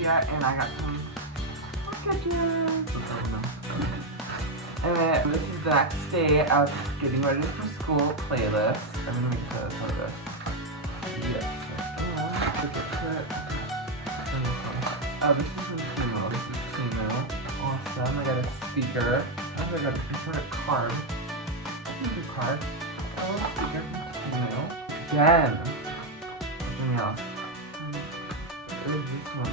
yet, and I got some sketches. And this is the next day. I was getting ready for school playlist. I'm gonna make this out of this. Oh, this is Perfume. This is Perfume. Awesome. I got a speaker. I think I got a card. This is a card. Oh, speaker from Perfume. Again. Something else. What is this one?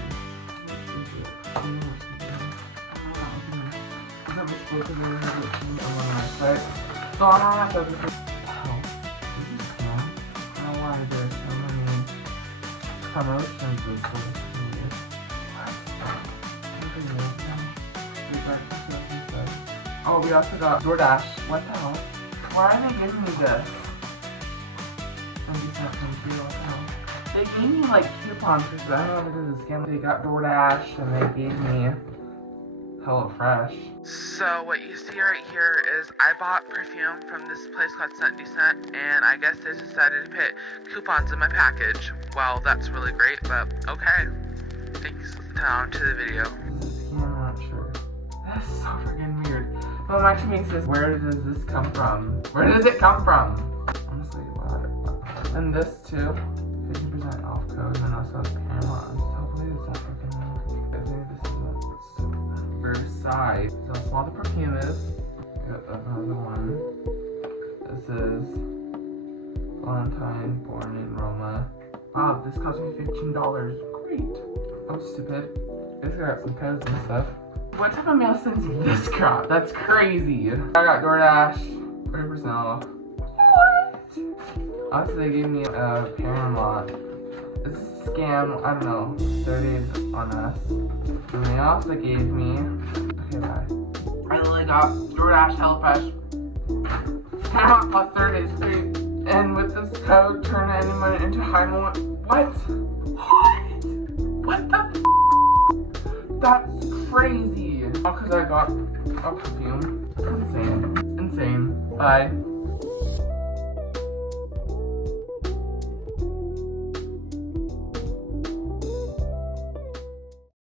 What is it? I have a spoken on my site. So on our site, this is cool. I don't know why there's so many promotions with this. Oh, we also got DoorDash. What the hell? Why are they giving me this? 70 cents from $3. What the hell? They gave me like coupons because I don't know if this is a scam. They got DoorDash and they gave me HelloFresh. So what you see right here is I bought perfume from this place called Scent Decent, and I guess they decided to put coupons in my package. Well, that's really great, but okay. Thanks. On to the video. I'm not sure. That's so freaking weird. Well, my actually makes this. Where does this come from? Where does it come from? Honestly, what? And this too. 50% off code, and also Paramount. Hopefully it's not freaking out. I think this is what's Versailles. So how small the perfume is. Got another one. This is Valentine Born in Roma. Wow, this cost me $15. Great. Oh, stupid. It's got some codes and stuff. What type of mail sends you this crap? That's crazy. I got DoorDash, 30% off. What? Also, they gave me a Paramount. Is this a scam? I don't know. 30 on us. And they also gave me. Okay, bye. I literally got DoorDash, HelloFresh, Paramount plus 30 days free. And with this code, turn any money into high moment. What? What the f? That's crazy. All because I got a perfume. Insane. Insane. Bye.